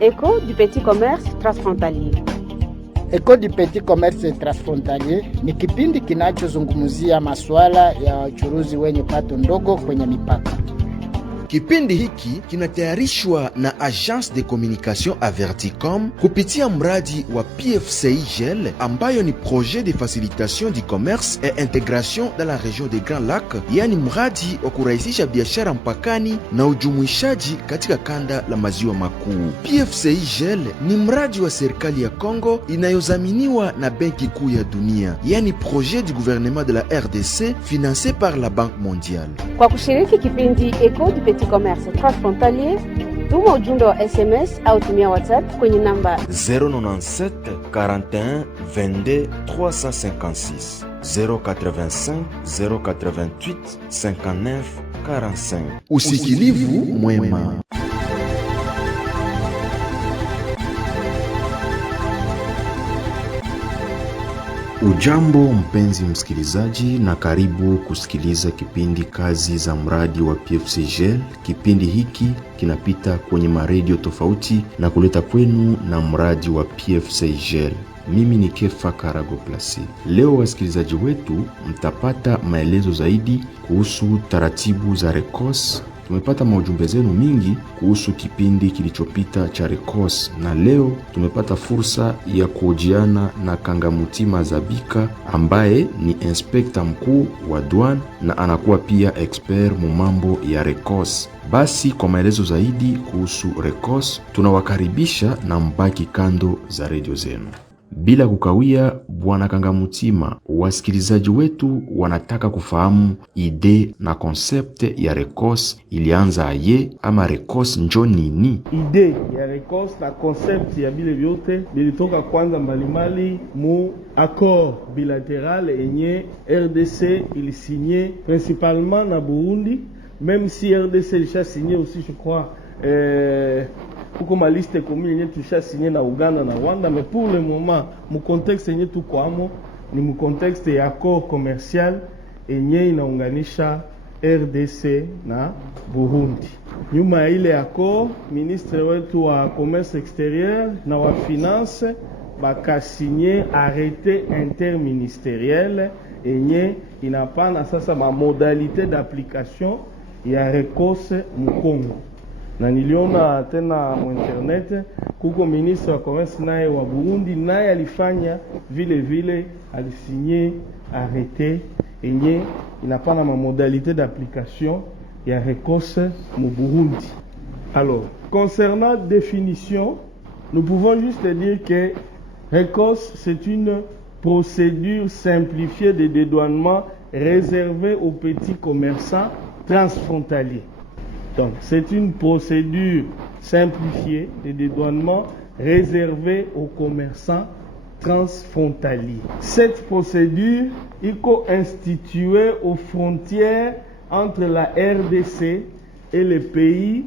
Écho du petit commerce transfrontalier. Écho du petit commerce transfrontalier ni kipindi kinachozungumzia masuala ya wachuruzi wenye pato ndogo kwenye mipaka. Kipindi hiki kinatayarishwa na Agence de Communication Averticom kupitia mradi wa PFCIGL ambayo ni Projet de Facilitation du Commerce et Intégration dans la région des Grands Lacs, yani mradi wa kurahisisha biashara mpakani na ujumuishaji katika kanda la maziwa makuu. PFCIGL ni mradi wa serikali ya Kongo inayozaminiwa na Benki Kuu ya Dunia, yani projet du gouvernement de la RDC financé par la Banque mondiale. Kwa kushiriki kipindi Écho du petit commerce transfrontalier, tuma ujumbe wa SMS au tumia WhatsApp kwenye namba 097 41 22 356 085 088 59 45. Usikilivu mwema. Ujambo mpenzi msikilizaji, na karibu kusikiliza kipindi kazi za mradi wa PFCIGL. Kipindi hiki kinapita kwenye maredio tofauti na kuleta kwenu na mradi wa PFCIGL. Mimi ni Kefa Karago Plasi. Leo wasikilizaji wetu mtapata maelezo zaidi kuhusu taratibu za RECOS. Tumepata maujumbe zenu mingi kuhusu kipindi kilichopita cha RECOS, na leo tumepata fursa ya kuhojiana na Kangamutima Zabika ambaye ni inspekta mkuu wa douane na anakuwa pia expert mu mambo ya RECOS. Basi kwa maelezo zaidi kuhusu RECOS tunawakaribisha na mbaki kando za redio zenu. Bila kukawia, Bwana Kangamutima, wasikilizaji wetu wanataka kufahamu ide na concept ya RECOS ilianza aye, ama RECOS njo nini? Ide ya RECOS na concept ya bile vyote bilitoka kwanza mbalimbali mu accord bilateral enye RDC ilisigné principalement na Burundi, même si RDC ilisha signé aussi je crois pour ma liste commune yenye tusha signé na Uganda na Rwanda, mais pour le moment mu contexte yenye tuko amo ni mu contexte ya accord commercial yenye inaunganisha RDC na Burundi. Nyuma ya ile accord, ministre wetu wa commerce extérieur na wa finance baka signé arrêté interministériel yenye inapana sasa ma modalité d'application ya RECOS mu Congo. Na niliona tena mu internet kuko ministre wa commerce naye wa Burundi naye alifanya vile alisigné arrêté yenye inapana ma modalité d'application ya RECOS mu Burundi. Alors, concernant définition, nous pouvons juste dire que RECOS c'est une procédure simplifiée de dédouanement réservée aux petits commerçants transfrontaliers. Donc, c'est une procédure simplifiée de dédouanement réservée aux commerçants transfrontaliers. Cette procédure est instituée aux frontières entre la RDC et les pays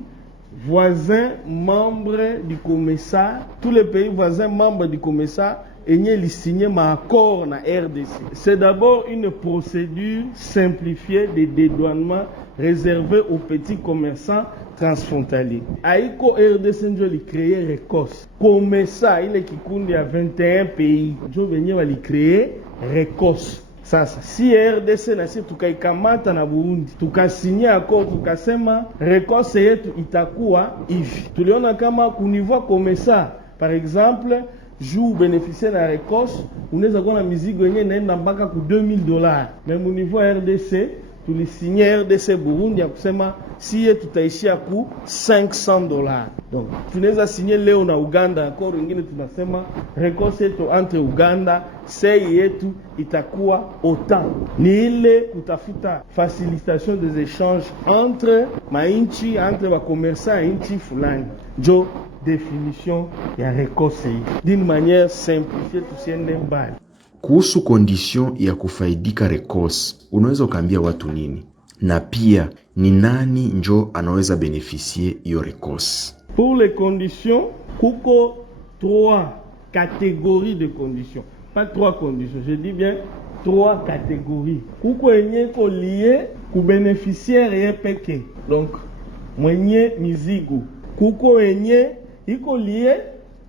voisins membres du COMESA. Tous les pays voisins membres du COMESA ont signé un accord na RDC. C'est d'abord une procédure simplifiée de dédouanement réservé aux petits commerçants transfrontaliers. Aiko RDC ndio li créer RECOS. COMESA ile kikundi ya 21 pays ndio wenyewe wali créer RECOS. Sasa si RDC na sisi tukaikamata na Burundi tukasinya accord tukasema RECOS yetu itakuwa hivi. Tuliona kama kunivua COMESA par exemple jour bénéficier na RECOS unaweza kuwa na mizigo yenyewe inaenda mpaka ku $2000. Mais mu niveau RDC tulisigné RDC Burundi ya kusema siye tutaishia ku $500. Donc tunaweza signé leo na Uganda accord nyingine tunasema RECOS yetu entre Uganda sei yetu itakuwa autant. Ni ile kutafuta facilitation des échanges entre mainchi, entre ba commerçants inchi fulani. Jo définition ya RECOS d'une manière simplifiée tusiende mbali. Kuhusu condition ya kufaidika RECOS, unaweza ukaambia watu nini? Na pia ni nani njo anaweza bénéficier yo RECOS? Pour les conditions, kuko 3 catégories de conditions. Pas 3 conditions, je dis bien 3 catégories. Kuko enye ko lié ku bénéficiaire ye peke. Donc mwenye mizigo. Kuko enye iko lié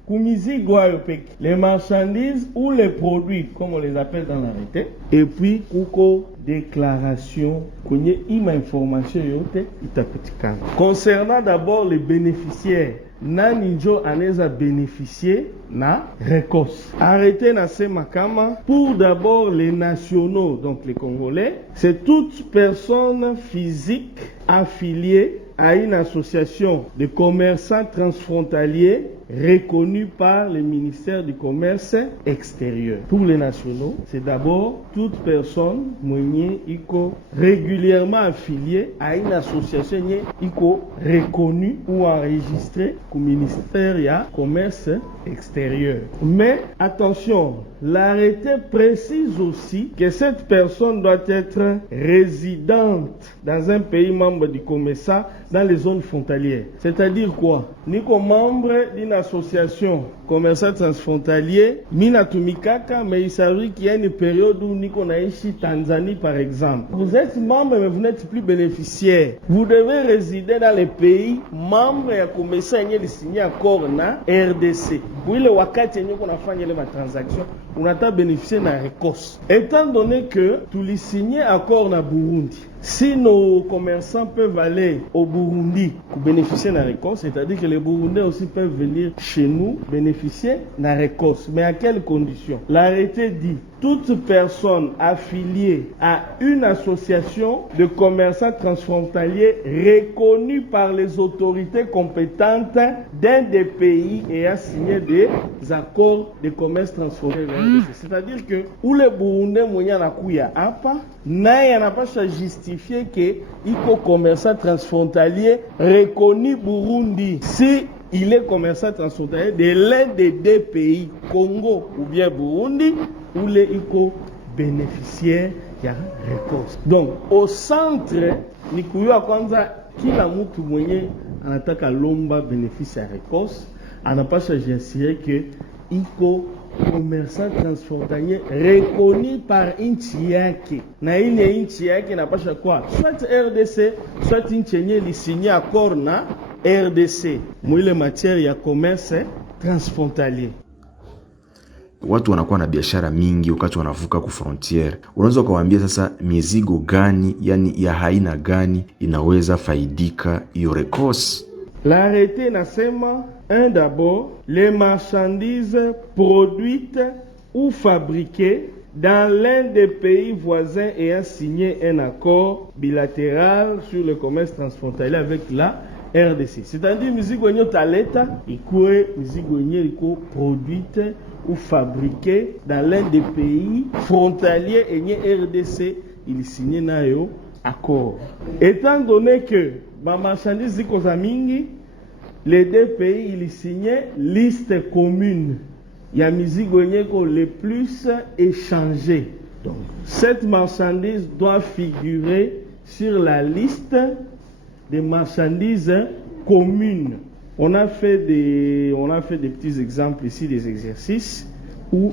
kumizigo hayo peke, les marchandises ou les produits comme on les appelle dans l'arrêté, et puis kuko déclaration kwenye ima information yote itapatikana. Concernant d'abord les bénéficiaires, nani njo anaweza bénéficier na RECOS. Arrêté na sema kama pour d'abord les nationaux, donc les Congolais, c'est toute personne physique affiliée à une association de commerçants transfrontaliers reconnue par le ministère du Commerce extérieur. Pour les nationaux, c'est d'abord toute personne mwenye iko régulièrement affiliée à une association iko reconnue ou enregistrée au ministère du Commerce extérieur. Mais attention, l'arrêté précise aussi que cette personne doit être résidente dans un pays membre du COMESA dans les zones frontalières. C'est-à-dire quoi? Niko membre d'une association commerçant transfrontalier, minatumikaka, mais il s'agit qu'il y a une période où niko naishi Tanzanie par exemple. Vous êtes membre mais vous n'êtes plus bénéficiaire. Vous devez résider dans les pays membres ya COMESA yenye signé accord na RDC. Pour le wakati yenye qu'on a fait les transactions, on a bénéficié na RECOS. Étant donné que tout les signé accord na Burundi, si nos commerçants peuvent aller au Burundi pour bénéficier de la RECOS, c'est-à-dire que les Burundais aussi peuvent venir chez nous bénéficier de la RECOS. Mais à quelles conditions? L'arrêté dit toute personne affiliée à une association de commerçants transfrontaliers reconnue par les autorités compétentes d'un des pays ayant signé des accords de commerce transfrontalier. C'est-à-dire que où les Burundais moyen na kuya hapa naye anapasha justifier que iko commerçant transfrontalier reconnu Burundi si il est commerçant transfrontalier de l'un des deux pays, Congo ou bien Burundi, ou les iko bénéficiaires ya RECOS. Donc au centre ni kuya kwanza kila mtu mwenye anataka lomba bénéfice ya RECOS anapasha justifier que iko commerçant transfrontalier reconnu par nchi yake, na ile nchi yake inapasha kwa soit RDC soit nchi yenye lisigné accord na RDC mwile matière ya commerce transfrontalier. Watu wanakuwa na biashara mingi wakati wanavuka ku frontiere. Unaweza kuwaambia sasa mizigo gani, yani ya haina gani inaweza faidika hiyo RECOS? L'arrêté nasema d'abord les marchandises produites ou fabriquées dans l'un des pays voisins ayant signé un accord bilatéral sur le commerce transfrontalier avec la RDC. C'est-à-dire musique wenye taleta ikuwe musique wenye iko produite ou fabriquée dans l'un des pays frontaliers enye RDC il signé nayo accord. Étant donné que ma marchandise ziko za mingi, les deux pays ils signé liste commune. Il y a musique les plus échangées. Donc cette marchandise doit figurer sur la liste des marchandises communes. On a fait des petits exemples ici, des exercices où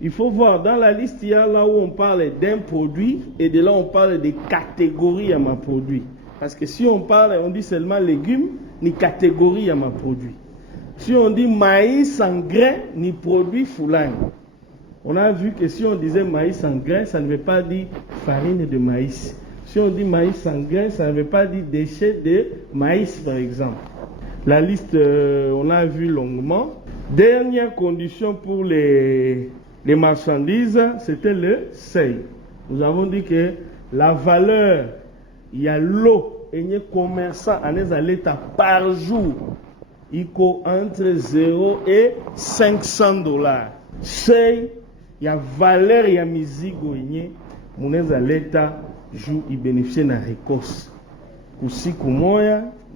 il faut voir dans la liste, il y a là où on parle d'un produit et de là on parle des catégories à ma produit. Parce que si on dit seulement légumes, ni catégorie à ma produit. Si on dit maïs en grain, ni produit foulane. On a vu que si on disait maïs en grain, ça ne veut pas dire farine de maïs. Si on dit maïs en grain, ça ne veut pas dire déchets de maïs, par exemple. La liste, on a vu longuement. Dernière condition pour les marchandises, c'était le seuil. Nous avons dit que la valeur, il y a l'eau, et les commerçants en l'État par jour, il coûte entre 0 et $500. Seuil, il y a valeur, il y a misigo, mon l'État jour, il bénéficie de la RECOS. Aussi,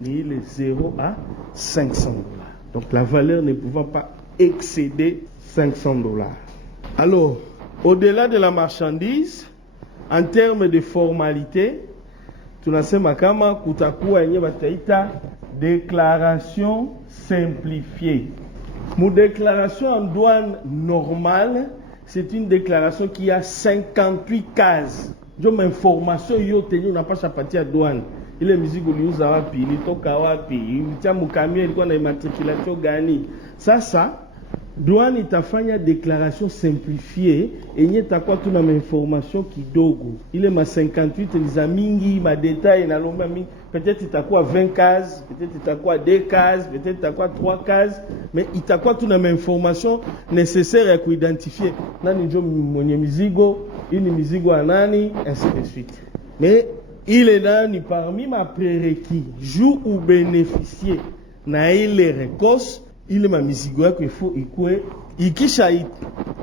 il est 0 à $500. Donc la valeur ne pouvant pas excéder $500. Alors, au-delà de la marchandise, en termes de formalité, tunasema kama kutakuwa yenye bataita déclaration simplifiée. Mon déclaration en douane normale, c'est une déclaration qui a 58 cases. J'ai une information yo tenu n'a pas chapati à douane. ile mizigo uliuza wapi, ilitoka wapi, ilitia mkamio, ilikuwa na immatriculation gani. Sasa douane itafanya déclaration simplifiée yenye takuwa tuna information kidogo. Ile ma 58 ni za mingi, ma détails na lomba mingi. Peut-être itakuwa 20 cases, peut-être itakuwa 2 cases, peut-être itakuwa 3 cases, mais itakuwa tuna information nécessaire ya kuidentifier nani ndio mwenye mizigo, hii ni mizigo ya nani, ainsi de suite. Mais il est là ni parmi ma prérequis jour ou bénéficier na ile récolte ile ma mizigo yako il faut ikue ikisha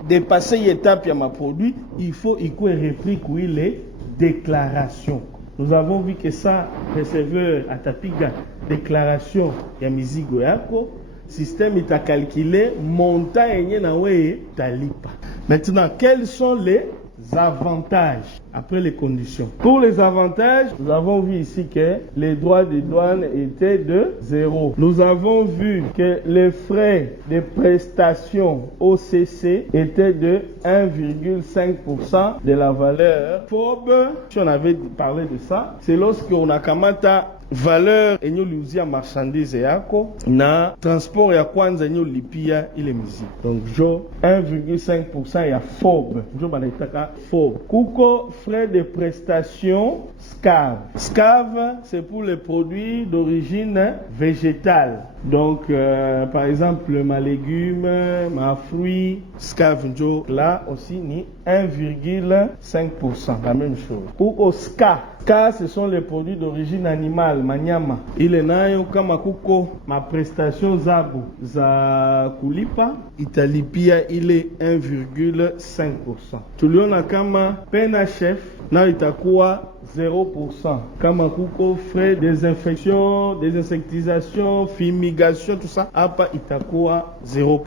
dépasser étape ya ma produit, il faut ikue repris ku ile déclaration. Nous avons vu que ça receveur atapiga déclaration ya mizigo yako, système ita calculer montant yenye na wewe talipa. Maintenant, quels sont les avantages après les conditions? Pour les avantages, nous avons vu ici que les droits de douane étaient de 0. Nous avons vu que les frais de prestation OCC étaient de 1,5% de la valeur FOB. Si on avait parlé de ça, c'est lorsqu'on a kamata valeur enyo liuzia marchandise yako na transport ya kwanza enyo lipia ile mizigo. Donc jo 1,5% ya FOB. Jo banaitaka FOB. Kuko frais de prestation SCAV. SCAV, c'est pour les produits d'origine végétale. Donc par exemple ma légume, ma fruit, SCAV jo là aussi ni 1,5%, la même chose. Kuko SCA. SCA, ce sont les produits d'origine animale, manyama. Ile nayo kama kuko ma prestation zabu za kulipa, italipia ile 1,5%. Tuliona kama pena chef na itakuwa 0%. Kama kuko frais désinfection, désinsectisation, fumigation, tout ça, hapa itakuwa 0%.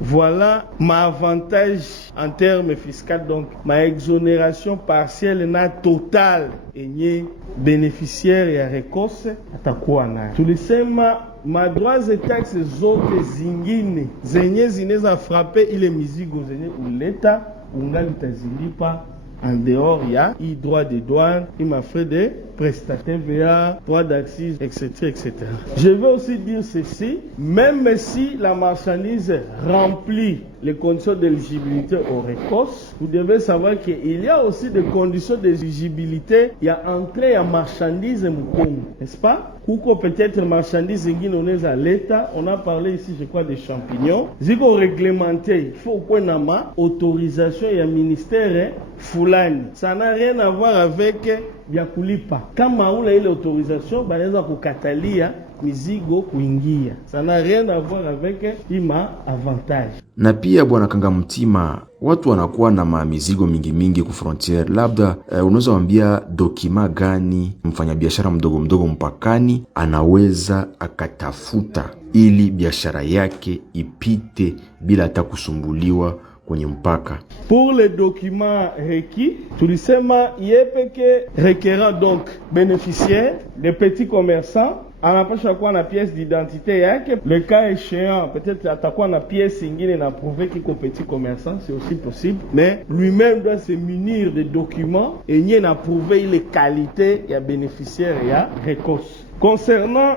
Voilà ma avantage en termes fiscaux, donc ma exonération partielle na totale enye bénéficiaire ya rekose atakuwa nayo. Tulisema madroits et taxes zote zingine zenye zineza frappe ile mizigo zenye uleta ungali tazilipa en dehors ya i droit de douane, il m'a fait des prestations TVA, droit d'accise, etc., etc. Je veux aussi dire ceci, même si la marchandise remplit les conditions d'éligibilité au RECOS, vous devez savoir qu'il y a aussi des conditions d'éligibilité, il y a entrée à marchandise moukongo, n'est-ce pas? Kuko peut-être marchandise ingine on à l'État, on a parlé ici je crois des champignons, ziko réglementé, il faut qu'on ait ma autorisation et un ministère fulani. Ça n'a rien à voir avec Biakulipa. Kama ula ile autorisation, banaweza kukatalia mizigo kuingia. Ça n'a rien à voir avec ima avantage. Na pia bwana Kangamtima, watu wanakuwa na mizigo mingi ku frontiere. Labda unaweza waambia dokima gani mfanyabiashara mdogo mpakani anaweza akatafuta ili biashara yake ipite bila hata kusumbuliwa kwenye mpaka? Pour les documents requis, tulisema yepeke requérant donc bénéficiaire, des petits commerçants, anapasha kuwa na pièce d'identité yake. Le cas échéant, peut-être atakuwa na pièce ingine na prouver kiko petit commerçant, c'est aussi possible. Mais lui-même doit se munir de documents et n'y na prouver les qualités ya bénéficiaire ya RECOS. Concernant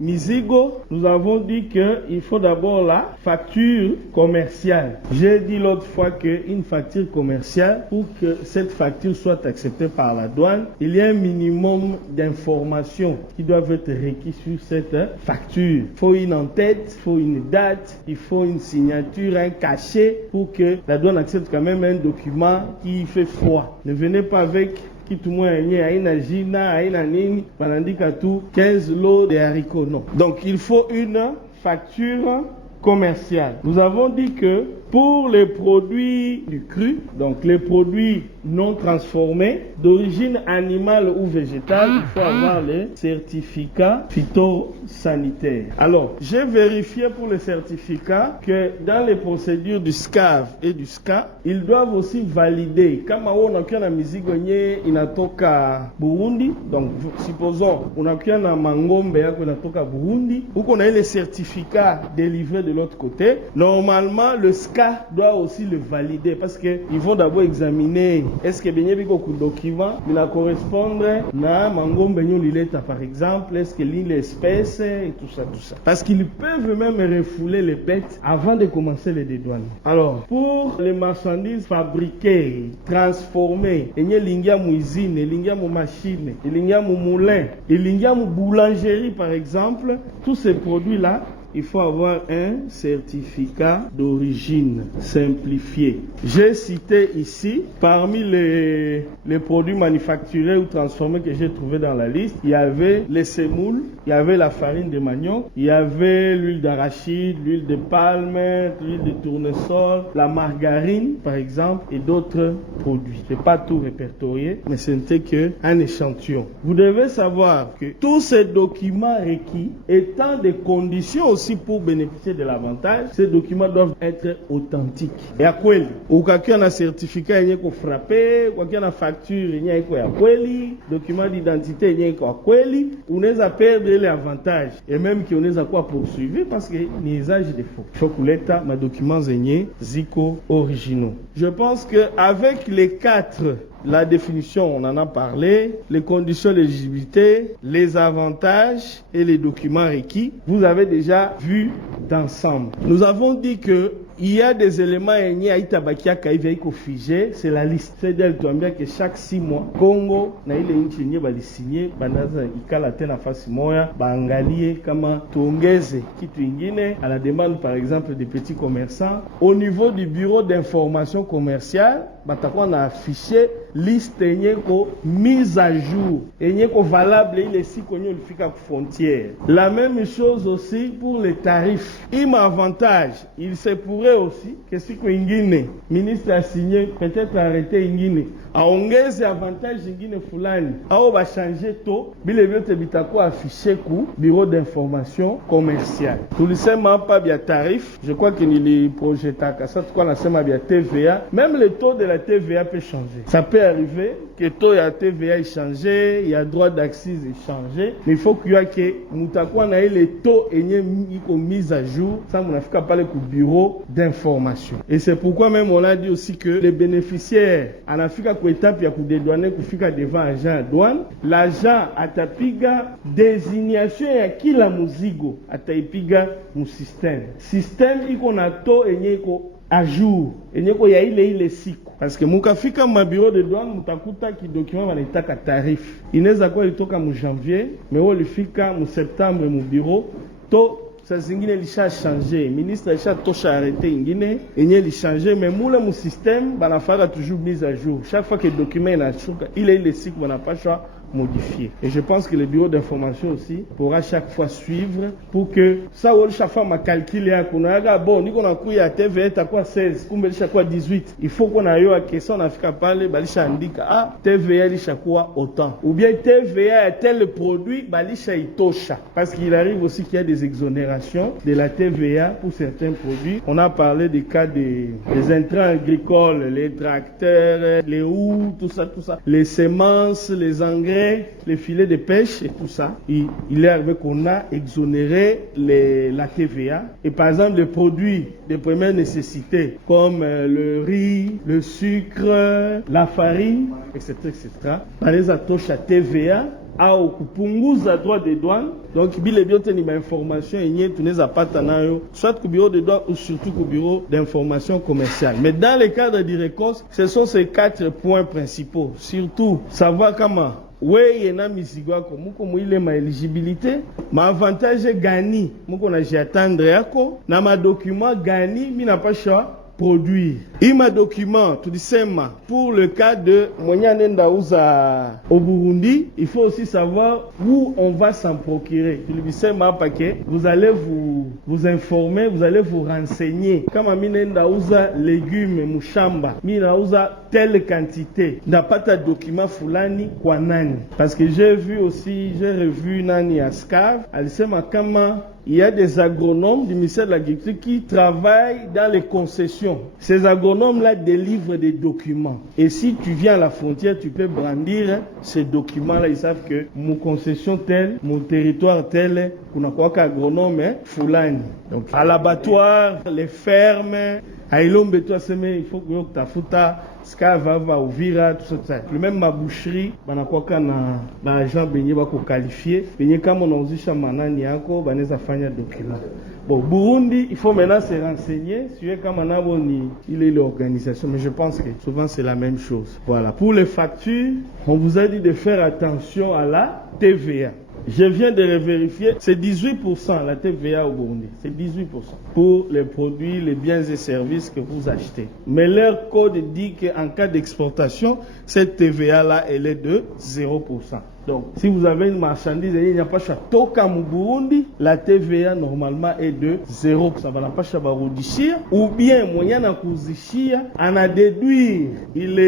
mizigo, nous avons dit qu'il faut d'abord la facture commerciale. J'ai dit l'autre fois qu'une facture commerciale, pour que cette facture soit acceptée par la douane, il y a un minimum d'informations qui doivent être requises sur cette facture. Il faut une en-tête, il faut une date, il faut une signature, un cachet pour que la douane accepte quand même un document qui fait foi. Ne venez pas avec kitu mwenye haina jina haina nini, banandika tu 15 lots de haricots. Non. Donc il faut une facture commerciale. Nous avons dit que pour les produits du cru, donc les produits non transformés d'origine animale ou végétale, il faut avoir les certificats phytosanitaires. Alors, j'ai vérifié pour les certificats que dans les procédures du SCAV et du SCA, ils doivent aussi valider. Kama on a na mizigo nye inatoka Burundi, donc supposons on a na mangombe yako inatoka Burundi, ou qu'on a les certificats délivrés de l'autre côté. Normalement, le SCA cas doit aussi le valider parce que ils vont d'abord examiner est-ce que benye biko ku document il correspondre na mangombe nyo lileta par exemple, est-ce que l'île espèce et tout ça. Parce qu'ils peuvent même refouler les pets avant de commencer les dédouanements. Alors, pour les marchandises fabriquées, transformées, il y a une usine, il y a une machine, il y a un moulin, il y a une boulangerie par exemple, tous ces produits-là, il faut avoir un certificat d'origine simplifié. J'ai cité ici, parmi les produits manufacturés ou transformés que j'ai trouvés dans la liste, il y avait les semoules, il y avait la farine de manioc, il y avait l'huile d'arachide, l'huile de palme, l'huile de tournesol, la margarine par exemple et d'autres produits. Je n'ai pas tout répertorié, mais ce n'était qu'un échantillon. Vous devez savoir que tous ces documents requis étant des conditions aussi pour bénéficier de l'avantage, ces documents doivent être authentiques. Et à quoi? Ou quelqu'un a un certificat, il y a qu'à frapper, quelqu'un a une facture, il y a qu'à kweli, document d'identité, il y a qu'à kweli, on les a perdre les avantages. Et même qu'on les a quoi poursuivre parce que ni usage de faux. Il faut que l'État ma documents zico originaux. Je pense qu'avec les 4, la définition, on en a parlé, les conditions d'éligibilité, les avantages et les documents requis, vous avez déjà vu d'ensemble. Nous avons dit que il y a des éléments figés, c'est la liste. C'est-à-dire que chaque 6 mois, Congo, na ile nchi yenye balisigné, banaza ikala tena fasi moya, baangalie kama tuongeze kitu ingine à la demande par exemple des petits commerçants. Au niveau du bureau d'information commerciale, batakuwa na affiché liste yenye ko mise à jour, yenye ko valable ile siku yenye ulifika ku frontière. La même chose aussi pour les tarifs. Ima avantage, il se pourrait aussi que siku ingine ministre a signé peut-être arrêté ingine aongeze avantage ingine fulani au ba changer to bile vyote bitakuwa affiché ku bureau d'information commerciale. Tulisema pas bien tarif, je crois que ni projetaka ça tukwa nasema bien TVA, même le taux de la TVA peut changer. Ça peut arriver que le taux de la TVA est changé, il y a droit d'accise est changé, mais il faut qu'il y ait que mutakuwa na ile taux enye iko mise à jour, ça on afika pale ku bureau d'information. Et c'est pourquoi même on a dit aussi que les bénéficiaires en Afrique ku étape ya ku dédouaner kufika devant agent douane, l'agent atapiga désignation ya kila muzigo ataipiga mu système iko na taux enye iko à jour enyeko ya ile siku parce que mukafika ma bureau de douane mutakuta ki document wanaitaka tarif inaweza kuwa ilitoka mu janvier mais wao lifika mu septembre mu bureau to ça zingine lisha changer ministre lisha tosha arrêté ingine enye li changer mais moule mu système banafaka toujours mise à jour chaque fois que le document inashuka ile siku banapashwa modifier. Et je pense que le bureau d'information aussi pourra chaque fois suivre pour que ça ou chaque fois ma calcule ya kunaga bon ni kona kuya TVA ta quoi 16 kumbe lisha quoi 18. Il faut qu'on aille à question on afika pale balisha andika TVA lisha quoi autant ou bien TVA est tel produit balisha itosha parce qu'il arrive aussi qu'il y a des exonérations de la TVA pour certains produits. On a parlé des cas des intrants agricoles, les tracteurs, les houes, tout ça, les semences, les engrais, les filets de pêche et tout ça, il est arrivé qu'on a exonéré la TVA. Et par exemple, les produits de première nécessité, comme le riz, le sucre, la farine, etc., par les atoches à TVA, au kupunguza droit de douane. Donc bile biote ni ba information yenye tunaweza pata nayo soit ku bureau de douane ou surtout ku bureau d'information commerciale. Mais dans le cadre du récolte, ce sont ces 4 points principaux. Surtout savoir comment weye na mizigo yako muko mwile ma eligibilité, ma avantage gani muko na jiatendre yako na ma document gani mina pasha produire. Ima document tulisema pour le cas de mwenye nenda uza au Burundi, il faut aussi savoir où on va s'en procurer. Tulisema hapa que vous allez vous informer, vous allez vous renseigner. Kama mimi nenda uza légumes mushamba, mimi nauza telle quantité. Napata document fulani kwa nani? Parce que j'ai revu nani Ascar, alisema kama il y a des agronomes du ministère de l'Agriculture qui travaillent dans les concessions. Ces agronomes-là délivrent des documents. Et si tu viens à la frontière, tu peux brandir ces documents-là. Ils savent que mon concession telle, mon territoire tel, qu'on a quoi qu'agronome, fulani. Donc, à l'abattoir, les fermes, Hailombe tu aseme il faut que tafuta ska va Uvira tout ça. Le même ma boucherie banakuwa na ba agent benye bako qualifié benye kama unauzisha manani yako banaweza fanya document. Bon, Burundi, il faut maintenant se renseigner sur comment il est l'organisation, mais je pense que souvent c'est la même chose. Voilà. Pour les factures, on vous a dit de faire attention à la TVA. Je viens de vérifier, c'est 18% la TVA au Burundi. C'est 18% pour les produits, les biens et services que vous achetez. Mais leur code dit qu'en cas d'exportation, cette TVA-là, elle est de 0%. Donc, si vous avez une marchandise et il n'y a pas de au Burundi, la TVA normalement est de 0%. Ça va pas chabarudishia ou bien moyen na kuzishia ana déduire il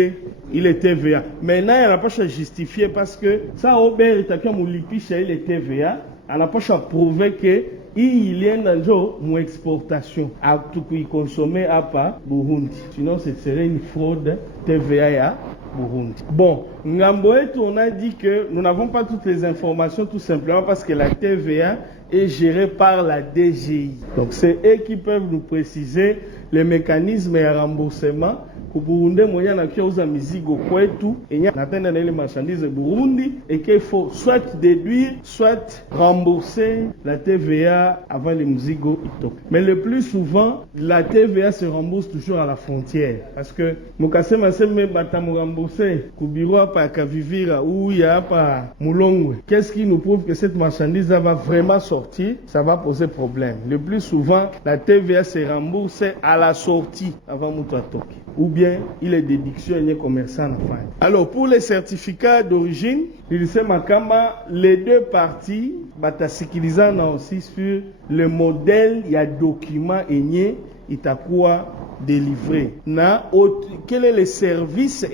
est TVA. Maintenant, il n'y a pas à justifier parce que ça Aubert est à moulipisha il est TVA. On n'a pas à prouver que il y a une exportation à tout qui consommer à pas Burundi. Sinon, ce serait une fraude TVA à Burundi. Bon, Ngamboet, on a dit que nous n'avons pas toutes les informations tout simplement parce que la TVA est gérée par la DGI. Donc, c'est eux qui peuvent nous préciser les mécanismes et remboursement. Pour Burundi, moyen na kia uza mizigo kwetu, enya natenda na ile marchandise Burundi, et qu'il faut soit déduire, soit rembourser la TVA avant les mizigo itoke. Mais le plus souvent, la TVA se rembourse toujours à la frontière. Parce que, mukase maseme batamu rembourser, kubiro pa Kavivira, ou ya pa Mulongwe. Qu'est-ce qui nous prouve que cette marchandise va vraiment sortir? Ça va poser problème. Le plus souvent, la TVA se rembourse à la sortie avant Mutatoke. Ou bien il est déduction et commerçant en fin. Alors pour les certificats d'origine, il sait Makama, les deux parties batasikilizana aussi sur le modèle, il y a document et itakuwa délivré. Quel est le service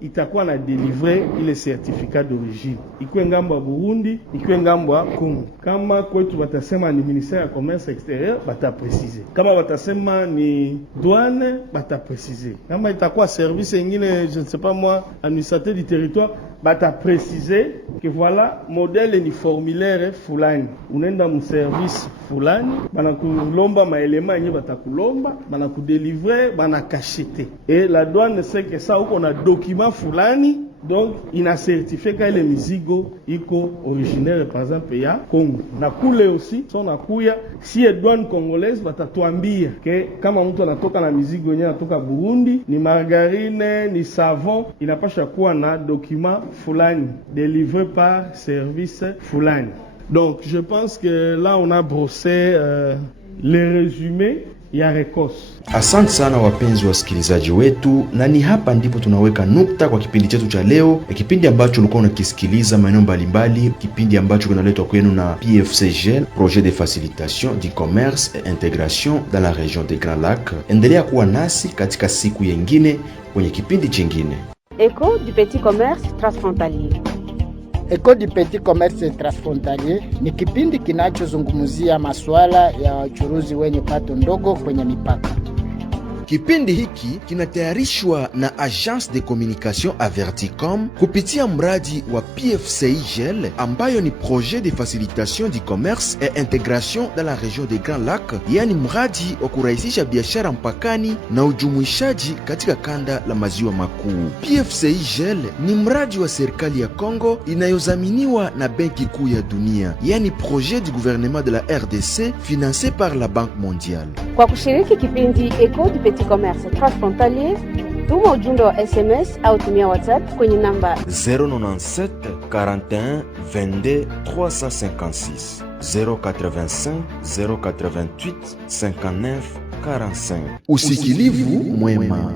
itakuwa na délivré ile certificat d'origine. Ikuwe ngambo ya Burundi, ikuwe ngambo ya Congo. Kama kwetu batasema ni ministère ya commerce extérieur, batapreciser. Kama batasema ni douane, batapreciser. Kama itakuwa service ingine, je ne sais pas moi, administrateur du territoire, batapreciser que voilà modèle ni formulaire fulani. Unaenda mu service fulani, banakulomba maelema yenye batakulomba, banakudélivrer, banakachete. Et la douane sait que ça uko na document fulani, donc ina certifié que le mizigo iko originaire par exemple ya Congo. Na kule aussi son nakuya si douane congolaise batatuambia que kama mtu anatoka na mizigo yenye anatoka Burundi ni margarine ni savon inapasha kuwa na document fulani délivré par service fulani. Donc je pense que là on a brossé les résumés ya Rekos. Asante sana wapenzi wasikilizaji wetu, na ni hapa ndipo tunaweka nukta kwa kipindi chetu cha leo, kipindi ambacho ulikuwa unakisikiliza maeneo mbalimbali, kipindi ambacho kinaletwa kwenu na PFCGL, projet de facilitation du commerce et intégration dans la région des Grands Lacs. Endelea kuwa nasi katika siku nyingine kwenye kipindi chingine. Écho du petit commerce transfrontalier. Écho du petit commerce transfrontalier ni kipindi kinachozungumzia masuala ya wachuruzi wenye pato ndogo kwenye mipaka. Kipindi hiki kinatayarishwa na Agence de Communication Averticom kupitia mradi wa PFCIGL ambayo ni projet de facilitation du commerce et intégration dans la région des Grands Lacs, yani mradi wa kurahisisha biashara mpakani na ujumuishaji katika kanda la maziwa makuu. PFCIGL ni mradi wa serikali ya Kongo inayozaminiwa na Benki Kuu ya Dunia, yani projet du gouvernement de la RDC financé par la Banque mondiale. Kwa kushiriki kipindi Écho du petit commerce transfrontalier, tuma ujumbe wa SMS au tumia WhatsApp kwenye namba 097 41 22 356 085 088 59 45. Usikilivu mwema.